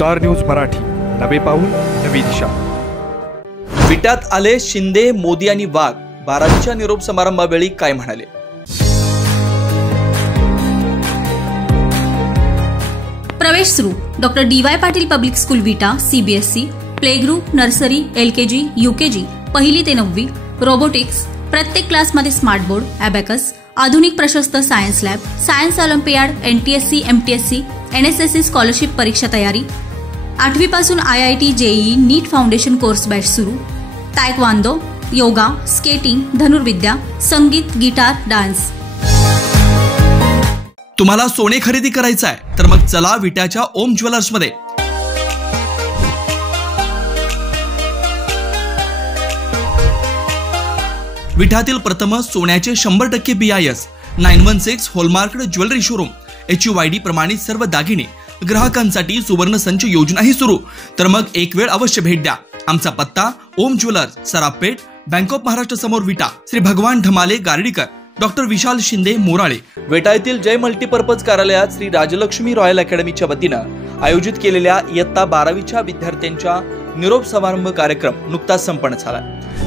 Star news Marathi, नवे पाऊल नवी दिशा। विटात आले शिंदे, मोदी आणि वाघ। 12वीच्या निरोप समारंभावेळी काय म्हणाले? प्रवेश सुरू। Doctor DY Patil public school विटा, CBSE, play group, nursery, LKG, UKG, पहिली ते 9वी, रोबोटिक्स, प्रत्येक क्लासमध्ये स्मार्ट बोर्ड, अबॅकस, आधुनिक प्रशस्त science lab, science Olympiad, NTSC, MTSC, NSSC scholarship परीक्षा तयारी। 8वी पासून IIT, JEE, नीट फाउंडेशन कोर्स बॅच सुरू। तायक्वांदो, योगा, स्केटिंग, धनुर्विद्या, संगीत, गिटार, डान्स। तुम्हाला सोने खरेदी करायचं आहे तर मग चला विट्याच्या ओम ज्वेलर्स मध्ये। विट्यातील प्रथम सोन्याचे 100% BIS 916 hallmark jewellery showroom. HUID प्रमाणित सर्व दागिने ग्राहकांसाठी सुवर्ण संच योजनाही सुरू। तर मग एक वेळ अवश्य भेट द्या। आमचा पत्ता ओम ज्वेलर्स, सराफपेठ, बँक ऑफ महाराष्ट्र समोर विटा, श्री भगवान ढमाले गार्डीकर, डॉक्टर विशाल शिंदे मोराळे। विटा येथील जय मल्टीपर्पज कार्यालयात श्री राजलक्ष्मी रॉयल अकॅडमीच्या वतीनं आयोजित केलेल्या इयत्ता 12वीच्या विद्यार्थ्यांच्या निरोप समारंभ कार्यक्रम नुकताच संपन्न झाला।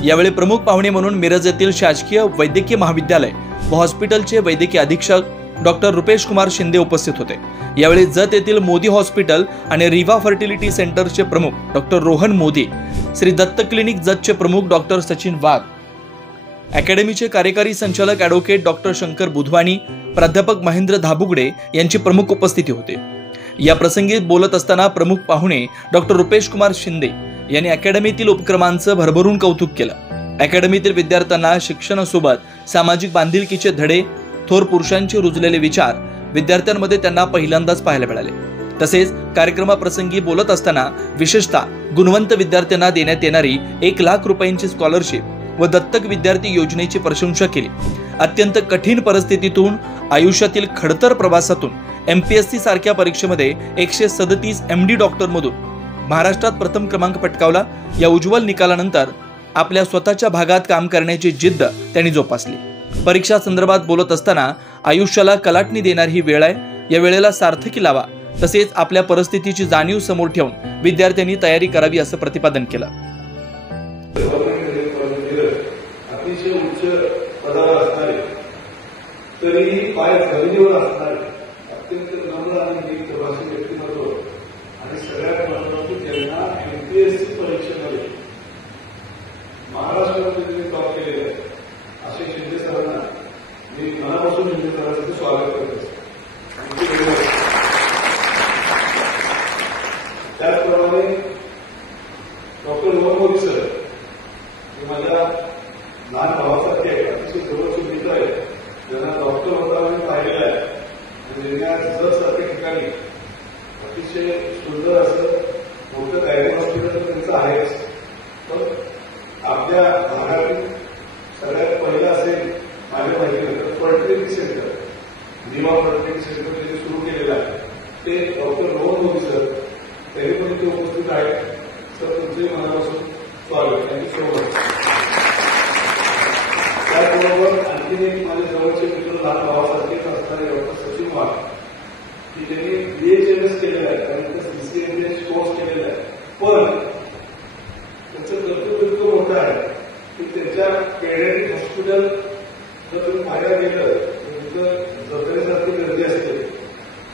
यावेळी प्रमुख पाहुणे म्हणून मिरज येथील शासकीय वैद्यकीय महाविद्यालय व हॉस्पिटलचे वैद्यकीय अधीक्षक डॉक्टर रुपेश कुमार शिंदे उपस्थित होते। यावेळी जत येथील मोदी हॉस्पिटल आणि रिवा फर्टिलिटी सेंटरचे प्रमुख डॉक्टर रोहन मोदी, श्री दत्त क्लिनिक जतचे प्रमुख डॉक्टर सचिन वाघ, अकॅडमीचे कार्यकारी संचालक ॲडव्होकेट डॉक्टर शंकर बुधवानी, प्राध्यापक महेंद्र धाबुगडे यांची प्रमुख उपस्थिती होते। या प्रसंगी बोलत असताना प्रमुख पाहुणे डॉक्टर रुपेश कुमार शिंदे यांनी अकॅडमीतील उपक्रमांचं भरभरून कौतुक केलं। अकॅडमीतील विद्यार्थ्यांना शिक्षणासोबत सामाजिक बांधिलकीचे धडे, थोर पुरुषांचे रुजलेले विचार विद्यार्थ्यांमध्ये त्यांना पहिल्यांदाच पाहायला मिळाले। तसेच कार्यक्रमाप्रसंगी बोलत असताना विशेषतः गुणवंत विद्यार्थ्यांना देण्यात येणारी 1 लाख रुपयांची स्कॉलरशिप व दत्तक विद्यार्थी योजनेची प्रशंसा केली। अत्यंत कठीण परिस्थितीतून, आयुष्यातील खडतर प्रवासातून MPSC सारख्या परीक्षेमध्ये 137 MD डॉक्टर मधून महाराष्ट्रात प्रथम क्रमांक पटकावला। या उज्ज्वल निकालानंतर आपल्या स्वतःच्या भागात काम करण्याची जिद्द त्यांनी जोपासली। परीक्षा संदर्भात बोलत असताना आयुष्याला कलाटणी देणारी ही वेळ आहे, या वेळेला सार्थकी लावा। तसेच आपल्या परिस्थितीची जाणीव समोर ठेवून विद्यार्थ्यांनी तयारी करावी असं प्रतिपादन केलं। अतिशय उच्च पदावर असणारे तरी पाय जमिनीवर असणारे अत्यंत नम्र आणि नीटभाषी व्यक्तिमत्व आणि सगळ्यात महत्त्वाचं त्यांना MPSC परीक्षेमध्ये महाराष्ट्रामध्ये त्यांनी टॉप केलेले आहे असे शिंदे सरांना मी मनापासून शिंदे सरांचं स्वागत करत असतो। त्याचप्रमाणे डॉक्टर रोहन मोदी सर हे माझ्या लहान भावासारखे आहे, अतिशय जवळचे मित्र आहे, ज्यांना डॉक्टर होताना मी पाहिलेला आहे आणि सारख्या ठिकाणी अतिशय सुंदर असं मोठं डायग्नॉस्टिक त्यांचं आहेच। पण आपल्या भागातील सगळ्यात पहिलं असेल माझ्या माहितीनंतर फर्टिलिटी सेंटर, निवा फर्टिलिटी सेंटर त्यांनी सुरू केलेलं आहे, ते डॉक्टर रोहन मोदी सर त्यांनी पण इथे उपस्थित आहेत। सर तुमचे मनापासून स्वागत, थँक्यू सो मच। त्याचबरोबर आणखी एक माझ्या जवळचे मित्र लहान भावासारखेच असणारे डॉक्टर सचिन वाघ, की त्यांनी BHMS केलेलं आहे, त्यानंतर CCMS कोर्स केलेला आहे, पण त्याचं कर्तव्य इतकं मोठं आहे की त्यांच्या पेडियाट्रिक हॉस्पिटल जर तुम्ही पाहायला गेलं तर जत्रेसारखी गर्दी असते,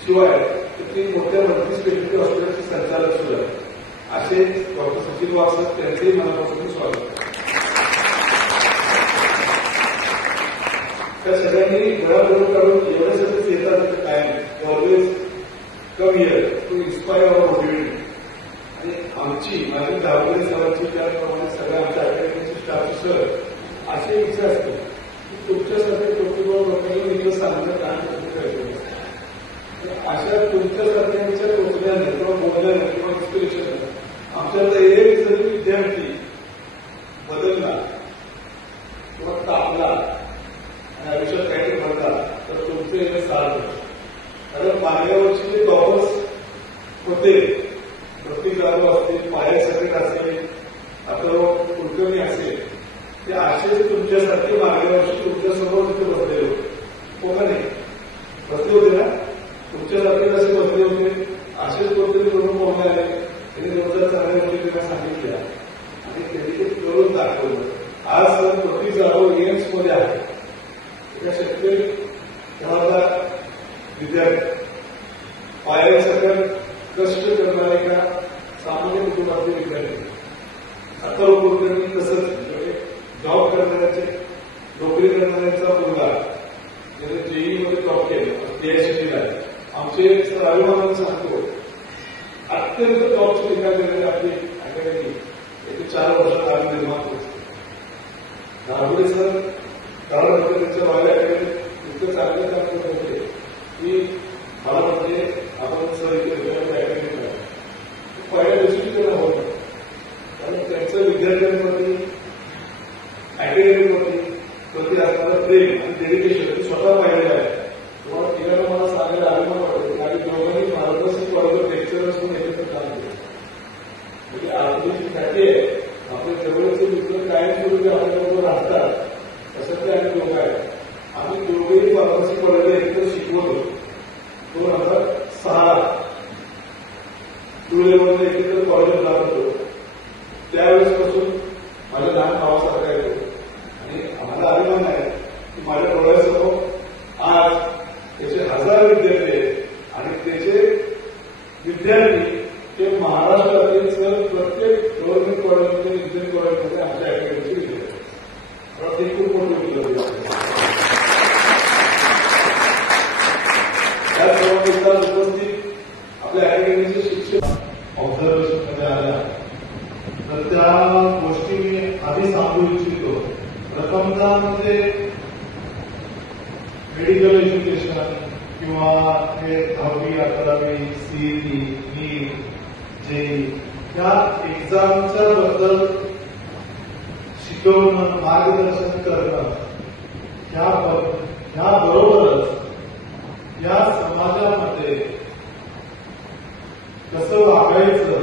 शिवाय ती मोठ्या मल्टी स्पेशालिटी हॉस्पिटलचे संचालक सुद्धा असे डॉक्टर सचिन वाघ सर, त्यांचेही मनापासून स्वागत। त्या सगळ्यांनी गळाभरून काढून एवढ्यासाठीच येतात काय always come here to inspire or motivate. आणि माझी धावपडी सरांची त्याप्रमाणे सगळ्या आमच्या अकॅडमीचे स्टाफ सर अशी इच्छा असते की तुमच्यासारखे प्रतिभा लोकांनी दिवस सांगणं काम करायचं। अशा तुमच्यासारख्यांच्या टोचण्याने किंवा बोलण्याने किंवा इन्स्पिरेशन आमच्याकडे एक जरी विद्यार्थी बदलला किंवा तापला आणि आयुष्यात काहीतरी म्हणला तर तुमचे हे साथ होते। कारण मार्गावरचे जे टॉपर्स होते, प्रतीक जाधव असतील, पाया सकट असेल, अथर्व कुलकर्णी असेल, ते असेच तुमच्यासारखे मार्गावरचे तुमच्यासमोर तिथे बसलेले होते, हो का नाही? बसले होते ना, तुमच्यासारखे कसे बसले होते? पायासकट कष्ट करणारे का सामान्य कुटुंबातले विद्यार्थी, अथर्व कुलकर्णी तसंच जॉब करणाऱ्याचे, नोकरी करणाऱ्यांचा मुलगा ज्याने जेई मध्ये टॉप केलं, DSCला आमचे सर अभिमानाने सांगतो अत्यंत टॉपची टीका करणारी आपली अकॅडमी येथे 4 वर्षात आम्ही निर्माण करतो. नागुडे सर कारण त्यांच्या वाल्या अकॅडमीत इतकं चांगलं काम करत होते की मला म्हणजे आपण सर इथे अकॅडमी करा पहिल्या दिवशी त्यांना होत, कारण त्यांचं विद्यार्थ्यांप्रती अकॅडमीप्रती प्रति असणारं प्रेम आणि डेडिकेशन ते स्वतः पाहिलेलं आहे. तुम्हाला तिघांना मला सांगायला अभिमान वाटतो की आम्ही दोघांनी मार्गदर्शक बरोबर लेक्चरर्स म्हणून एकत्र काम केलं. म्हणजे आपली जी ख्याती आहे, आपल्या जवळचे मित्र कायमस्वरूपी आपल्याबरोबर राहतात, तशातले आम्ही लोक आहेत. आम्ही दोघेही फार्मसी कॉलेजला एकत्र शिकवतो. 2006 टूलेवरला एकत्र कॉलेज जात होतो. त्यावेळेसपासून माझ्या लहान भावासारखा येतो आणि आम्हाला अभिमान आहे की माझ्या डोळ्यासमोर आज त्याचे 1000 विद्यार्थी आहेत आणि त्याचे विद्यार्थी ते महाराष्ट्रातील प्रत्येक गव्हर्नमेंट कॉलेजमध्ये, इंजिनिअरिंग कॉलेजमध्ये आमच्या अकॅडमीचे विद्यार्थी. ते खूप मोठी उपलब्धी आहे. त्याचबरोबर उपस्थित आपल्या अकॅडमीचे शिक्षक ऑब्झर्वेशन मध्ये आल्या तर त्या गोष्टी मी आधी सांगू इच्छितो. प्रथमतः म्हणजे मेडिकल एज्युकेशन किंवा हे 10वी 11वी CET, NEET, JEE या एक्झामच्या बद्दल शिकवणं, मार्गदर्शन करणं याबरोबरच या समाजामध्ये कसं वागायचं,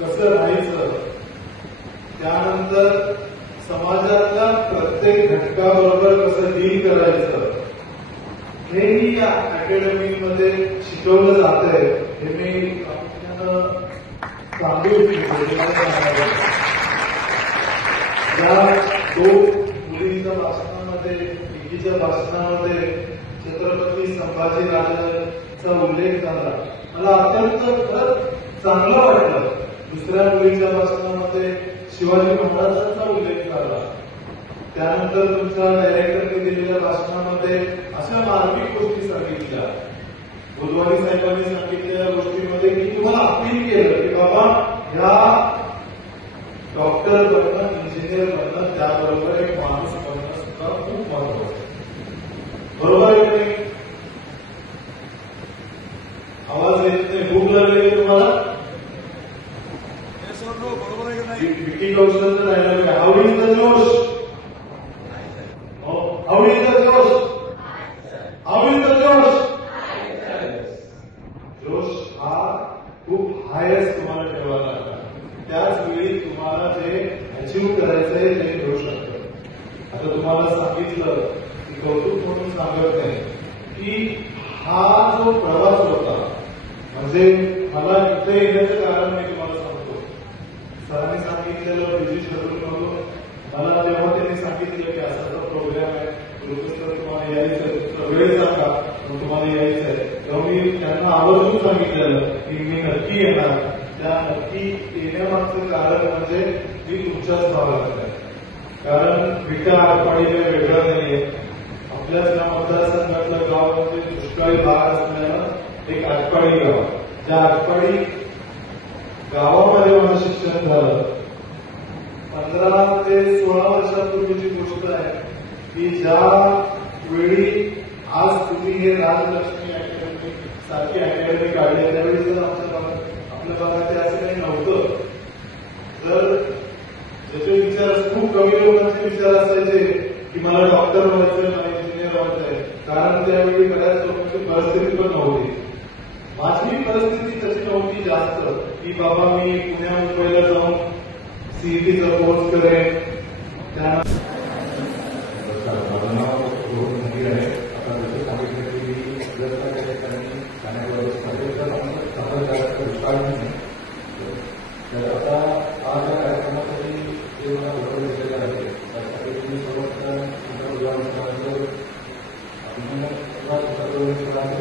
कसं राहायचं, त्यानंतर समाजातल्या प्रत्येक घटकाबरोबर कसं डील करायचं हेही या अकॅडमीमध्ये शिकवलं जातंय. हे मी सांगू इच्छितो. या 2 मुलींच्या भाषणामध्ये, एकीच्या भाषणामध्ये छत्रपती संभाजीराजांचा उल्लेख झाला. मला अत्यंत खरंच चांगलं वाटलं. दुसऱ्या मुलीच्या भाषणामध्ये शिवाजी महाराजांचा उल्लेख झाला. त्यानंतर तुमच्या डायरेक्टरने दिलेल्या भाषणामध्ये अशा मार्मिक गोष्टी सांगितल्या. बुधवारी साहेबांनी सांगितलेल्या गोष्टीमध्ये की तुम्हाला अपील केलं की बाबा ह्या डॉक्टर बनणं, इंजिनियर बनणं, त्याबरोबर एक माणूस बनणं सुद्धा खूप महत्वाचं आहे. बरोबर आहे की नाही? आवाज येत नाही. भूक लागली तुम्हाला? विकी कौशलचं डायलॉग आहे. हाऊ इज द जोश? हाऊ इज द जोश? हाऊ इज द जोश? जोश हा खूप हायस्ट तुम्हाला ठेवायला लागला. त्याच वेळी तुम्हाला जे अचीव्ह करायचंय ते घेऊ शकतं. आता तुम्हाला सांगितलं की कौतुक म्हणून सांगत नाही की हा जो प्रवास होता, म्हणजे मला इथे येण्याचं कारण मी तुम्हाला सांगतो. सरांनी सांगितलेलं बिझी शेड्यूल म्हणून मला जेव्हा त्यांनी सांगितलं की असा प्रोग्राम आहे, प्रोफेसर तुम्हाला यायचं, वेळ सांगा तुम्हाला यायचं आहे, तेव्हा मी त्यांना आवर्जून सांगितलेलं की मी नक्की येणार. त्या नक्की येण्यामागचं कारण म्हणजे मी तुमच्याच भागात आहे. कारण विटा आटपाडी काही वेगळं नाहीये. आपल्याच या मतदारसंघातलं गाव म्हणजे दुष्काळी भाग असलेलं एक आटपाडी गाव. त्या आटपाडी गावामध्ये माझं शिक्षण झालं. 15 ते 16 वर्षापूर्वीची गोष्ट आहे की ज्या वेळी आज तुम्ही हे राजलक्ष्मी अकॅडमी सारखी अकॅडमी काढली, त्यावेळी जर आपल्या भागात ते असं काही नव्हतं. तर ज्याचे विचार खूप कमी लोकांचे विचार असायचे की मला डॉक्टर व्हायचंय, मला इंजिनियर व्हायचंय, कारण त्यावेळी बऱ्याच लोकांची परिस्थिती पण नव्हती. माझी परिस्थिती तशी नव्हती जास्त की बाबा मी पुण्या मुंबईला जाऊन CETचा कोर्स करेन.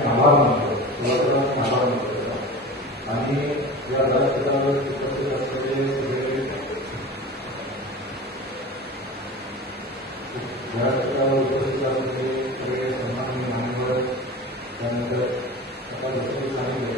आभार मानतो. आणि या व्यासपीठावर उपस्थित असलेले सगळे व्यासपीठावर उपस्थित असलेले सगळे सन्माननीय मान्यवर, त्यानंतर आता जसं सांगितलं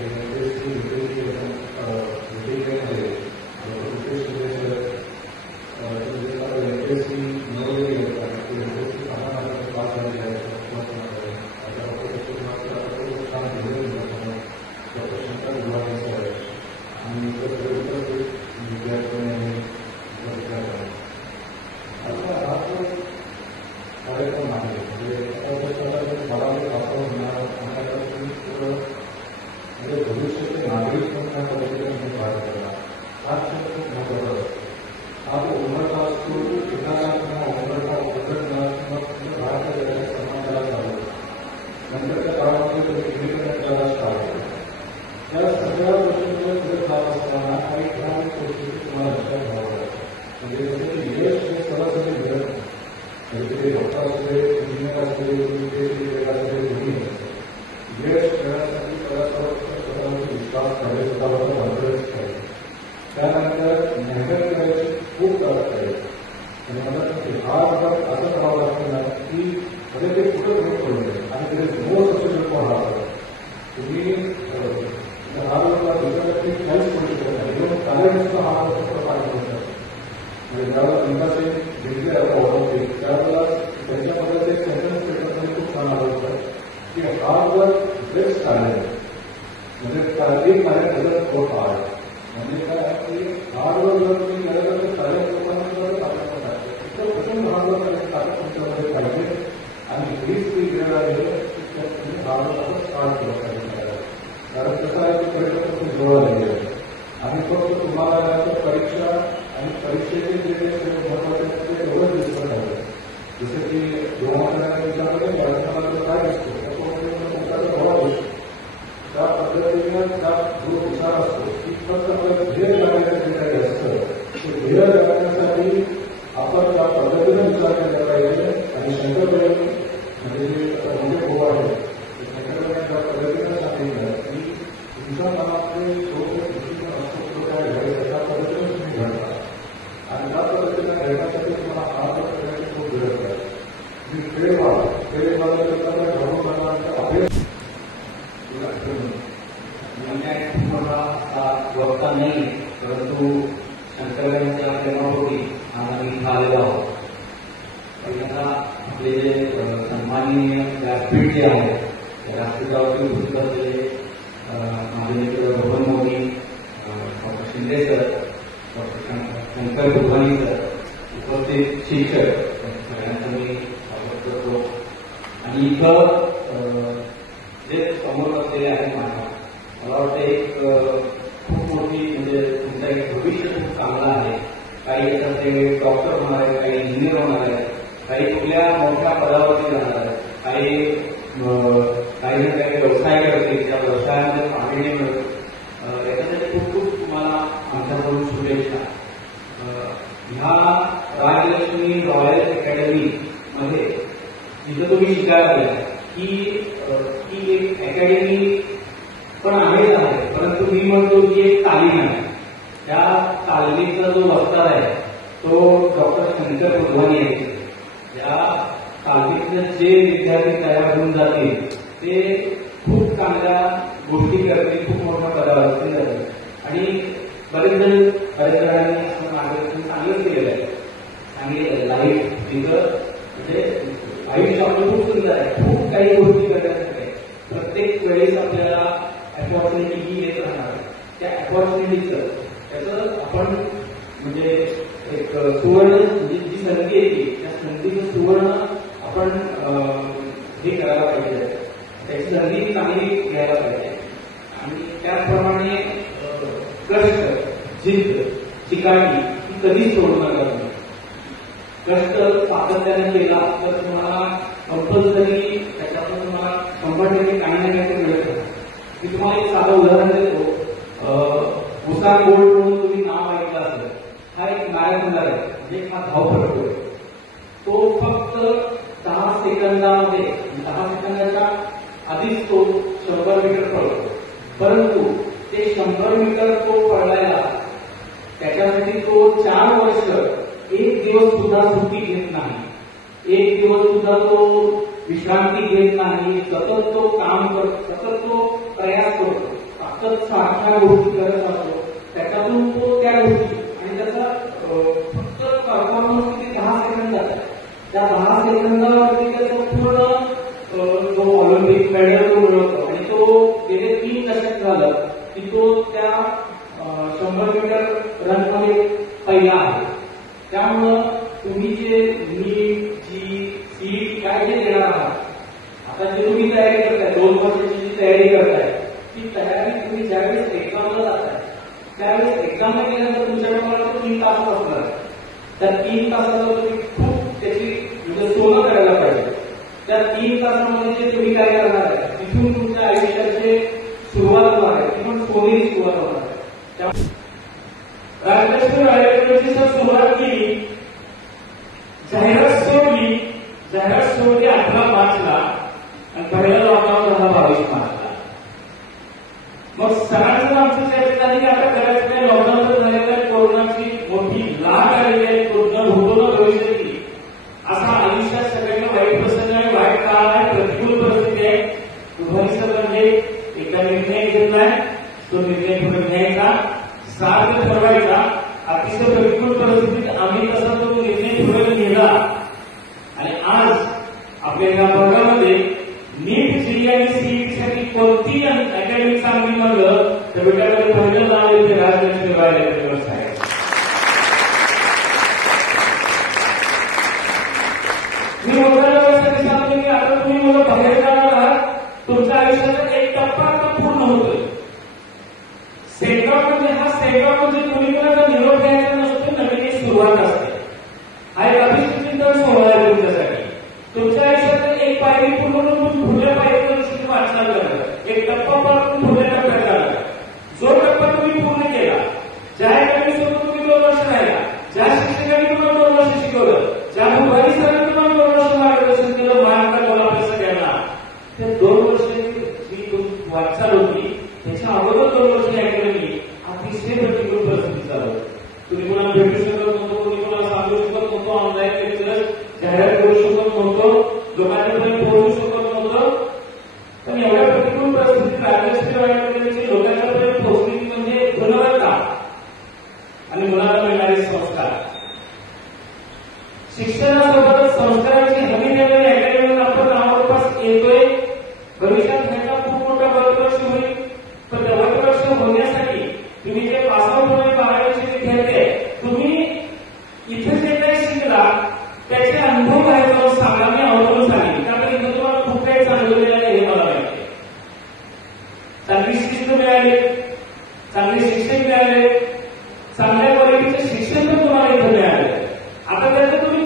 आधीच तो 100 मीटर पळतो, परंतु ते 100 मीटर तो पळायला त्याच्यासाठी तो 4 वर्ष एक दिवस सुद्धा सुट्टी घेत नाही, एक दिवस सुद्धा तो विश्रांती घेत नाही, सतत तो काम करतो, सतत तो प्रयास करतो, सतत सारख्या गोष्टी करत असतो. त्याच्यातून तो त्या गोष्टी आणि त्याचा फक्त परफॉर्मन्स किती 10 सेकंदात, त्या 10 सेकंदावरती त्याचा पूर्ण तो ऑलिम्पिक मेडल तो मिळवतो आणि तो गेले 3 दशक झालं की तो त्या 100 मीटर रन मध्ये पहिला आहे. त्यामुळं तुम्ही जे नीट सीईटी काय जे देणार आहात, आता जे तुम्ही तयारी करताय, 2 वर्षाची जी तयारी करताय, ती तयारी तुम्ही ज्यावेळेस एक्झामला जाताय त्यावेळेस एक्झामला गेल्यानंतर तुमच्याकडे मला 3 तास असणार. त्या 3 तासाला तुम्ही खूप त्याची म्हणजे सोनं करायला पाहिजे. त्या 3 तासामध्ये जे तुम्ही काय करणार आहे तिथून तुमच्या आयुष्याची सुरुवात होणार आहे, ती पण सोनेरी सुरुवात होणार आहे. राजलक्ष्मी बाळगेंची सुरुवात केली, जाहिरात सोडली 18 मार्चला आणि पहिला लॉकडाऊन झाला 22 मार्चला. मग सरांचं आमचं चर्चा झाली की आता करायचं नाही, लॉकडाऊन झालेलं आहे, कोरोनाची मोठी लाट आलेली आहे, कोरोना होतो ना भविष्याची, असा आयुष्यात सगळ्यांना वाईट प्रसंग आहे, वाईट काळ आहे, प्रतिकूल परिस्थिती आहे. भविष्य म्हणजे एका निर्णय घेतलाय, तो निर्णय पुढे घ्यायचा, सार्थ ठरवायचा. अतिशय प्रतिकूल परिस्थितीत आम्ही तसा तो निर्णय पुढे नेला आणि आज आपल्या या भागामध्ये नीट जी आणि सीईटी साठी कोणती अकॅडमी चांगली म्हणलं तर बेटाकडे पहिलं नाव येते राजलक्ष्मी बाळगेंवर साहेब. मी मुलांसाठी सांगतो की आता तुम्ही मुलं बाहेर जाणार आहात, तुमच्या आयुष्याचा एक टप्पा आता पूर्ण होतोय. सेटअप म्हणजे तुम्ही मला निरोप घ्यायचा नसतो, नवीन एक सुरुवात असते. हा एक अभिचिंतन सोहळा आहे तुमच्यासाठी. तुमच्या आयुष्यात एक पायरी पूर्ण करून पुढल्या पायरीवर वाटचाल करणार, एक टप्पा पासून पुढल्या टप्प्यात जाणार. जो टप्पा तुम्ही पूर्ण केला, ज्या अकॅडमीसोबत तुम्ही 2 वर्ष राहिला, ज्या शिक्षकांनी तुम्हाला 2 वर्ष शिकवलं, ज्या भुपारी सरांनी तुम्हाला 2 वर्ष मार्गदर्शन केलं, महाराष्ट्र बोला सगळ्यांना, त्या 2 वर्षाची जी वाटचाल होती त्याच्या अगोदर 2 वर्ष अकॅडमी अतिशय प्रतिकूल परिस्थिती चालू. तुम्ही कोणाला भेटू शकत नव्हतो, कोणी कोणाला सांगू शकत नव्हतो, ऑनलाईन लेक्चर जाहिरात करू शकत नव्हतो, लोकांपर्यंत पोहोचू शकत नव्हतं. पण एवढ्या प्रतिकूल परिस्थितीत राजलक्ष्मी बाळगेंची लोकांपर्यंत पोहोचली म्हणजे गुणवत्ता आणि मुलांना मिळणारे संस्कार. शिक्षणासोबतच संस्काराची हमी देणारी अकॅडमीला आपण नावारूपास येतोय. भविष्यात ह्याचा खूप मोठा वर्षवर्ष होईल, पण त्या वर्षवर्ष होण्यासाठी तुम्ही जे पासआउट होणे 12वीचे विद्यार्थी आहे, तुम्ही इथे जे काही शिकला त्याचे अनुभव काय जाऊन सांगा. मी अवलंबून सांगेन, कारण इथं तुम्हाला खूप काही चांगलं आहे हे मला माहिती आहे. चांगली शिस्त मिळाली, चांगले शिक्षक मिळाले, चांगल्या क्वालिटीचे शिक्षण पण तुम्हाला इथं मिळाले. आता त्याचं तुम्ही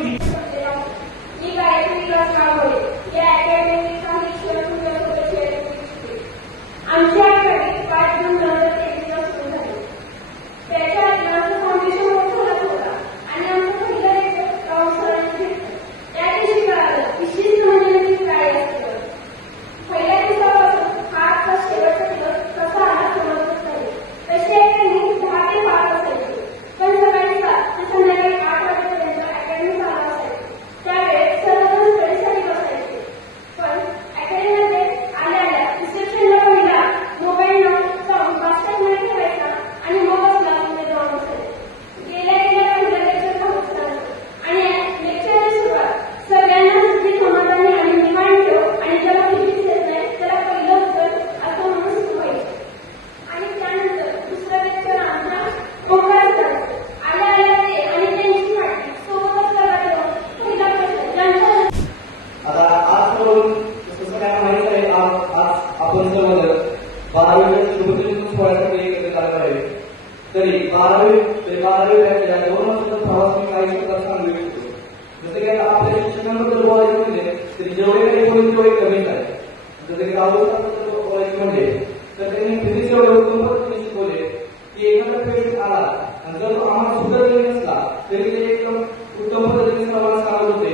तरी 12वी ते 12वी या 2 वर्षाचा प्रवास मी काही सुद्धा सांगू इच्छितो. जसं की आता आपल्या शिक्षणाबद्दल बोलायचं म्हणजे तरी जेवढे काही बोलून तेवढे कमीच आहे. जसं की राहुलबद्दल बोलायचं म्हणजे तर त्यांनी फिजिक्स एवढं उत्तम पद्धतीने शिकवले की एखादा पेशंट आला आणि जर तो आम्हाला सुद्धा जरी नसला तरी ते एकदम उत्तम पद्धतीने सर्वांना सांगत होते.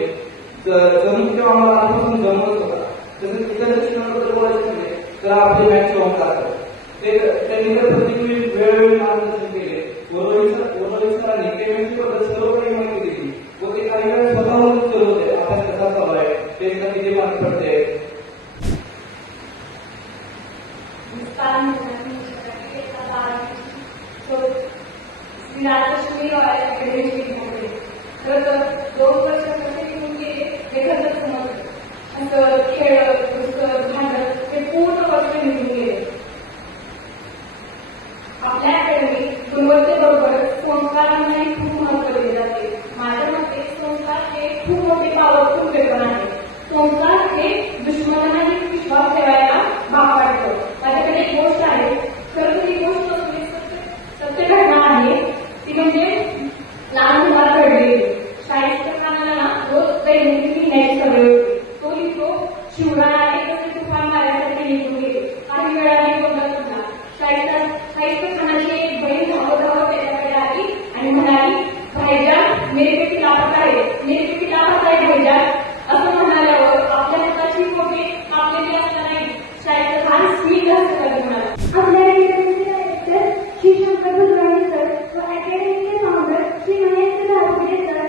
जणू किंवा आम्हाला आधीपासून जमत होता. तसंच इतर शिक्षणाबद्दल बोलायचं म्हणजे तर आपले मॅथ्स ओंकार ते त्यांनी तर प्रतिवेळी वेळोवेळी मार्गदर्शन केले. वरोळी सरांनी पेमेंटची बद्दल सर्व काही माहिती दिली व ते काही वेळा स्वतःवरच करत होते. अभ्यास कसा चालू आहे, टेस्टला किती मार्क पडते. खरं तर 2 वर्ष कसे घेऊन गेले हे खरंच समजलं. असं खेळ पुस्तक भांडण हे पूर्ण वर्ष निघून गेले. आपल्या अकॅडमीत गुणवत्तेबरोबर संस्कारांनाही खूप महत्त्व दिले जाते. माझ्या मते संस्कार हे खूप मोठे पॉवरफुल वेपन आहे. संस्कार हे दुश्मनांनाही विश्वास ठेवायला भाग पाडतं. माझ्याकडे एक गोष्ट आहे, खरं तर ही गोष्ट सत्य घटना आहे. ती म्हणजे लहान मुलाला घडलेली. शाळेत असताना रोज दैनंदिन लिहिण्याची सवय होती. तो लिहितो, शिवरायाने कसे तुफान मारण्यासाठी निघून गेले. काही वेळाने गोंधळ सुटला. शाहीद खानाची एक बहीण धावत धावत त्याच्याकडे आली आणि म्हणाली, भाईजान मेरे बेटी लापता आहे, मेरे बेटी लापता आहे भाईजान. असं म्हणाल्यावर आपल्या मुलाची पोटे कापलेली असता नाही. शाहीद खान स्मित हसत म्हणाला. आपल्या अकॅडमीचे डायरेक्टर श्री शंकर भुजबळ सर व अकॅडमीचे फाउंडर श्री महेश धावडे सर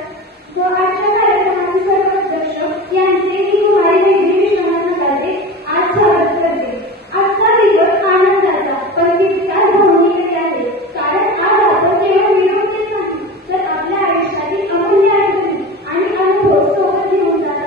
व आजच्या कार्यक्रमाचे सर्व अध्यक्ष यांचेही तुम्हाला वेगळी विश्रांती जाते आज स्वागत करते. आजचा दिवस आनंदाचा पण तितकाच भावनिक आहे. कारण आज आपण केवळ निरोप देत नाही तर आपल्या आयुष्यातील अमूल्य आठवणी आणि अनुभव सोबत घेऊन जातो.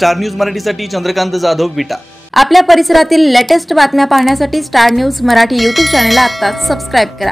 स्टार न्यूज मराठीसाठी चंद्रकांत जाधव, विटा. आपल्या परिसरातील लेटेस्ट बातम्या पाहण्यासाठी स्टार न्यूज मराठी YouTube चॅनलला आत्ताच सबस्क्राईब करा.